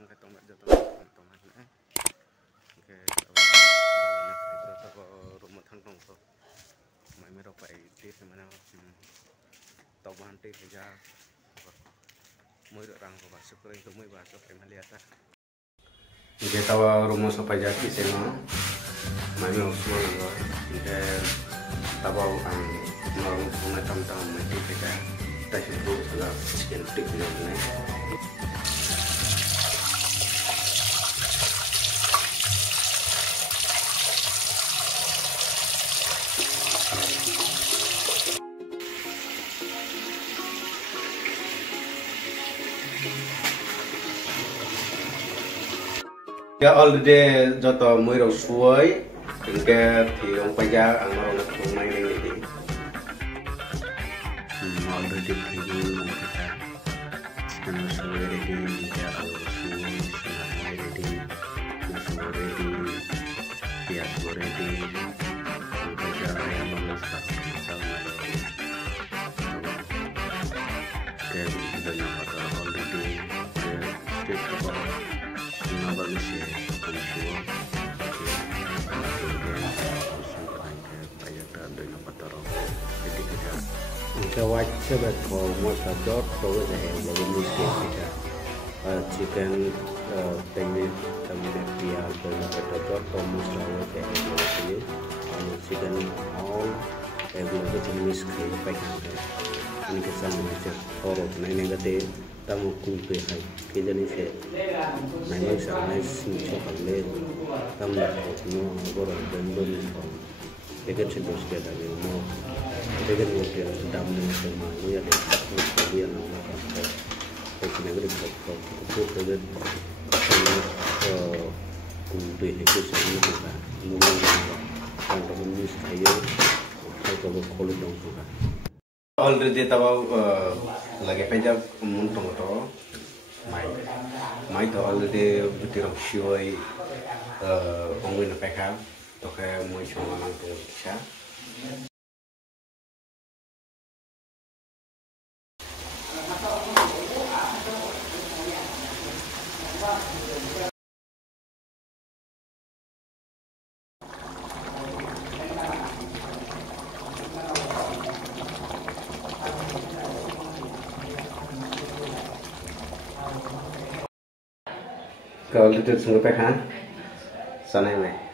tong ke tong jatuh tong mana ke balanya itu atau rumah tanggung tu mai mero pai di mana tau banti kerja moi orang ko basuk ko itu moi basuk ke maliata ke tawa rumah sampai jati sema mai mero semua ke tawa ang mau sungai tam-tam mai kita tak itu sudah sekian tik ni ya already joto moi ro suai hingga thì ông paja ang ro na kung mai ni ni already thì kita sudah suai ready ya suai ready ya suai ready paja yang mau start sama ke sudah nampak already ke step apa number misi komisiwa kita wajib mau sadar kalau saya jadi miskin kita chicken pengen temen dia dengan sadar kalau misalnya kayak ini chicken all every jenis kayak pakai ini kesan macam korok ini kata tamu kumpe hai kita ni se memang sangat singkat le tamu no orang bendul dekat situ sudah ada no dekat mungkin sedang sama ni ada dia nak apa kita negeri itu dekat kumpe itu semua kita mungkin kalau menulis saya kalau kalau dong juga already tahu lagi pejak muntong to mai to already betirong sioi ongwin pekha to ke moi choma nang to cha kalau itu sungguh pekha sana mai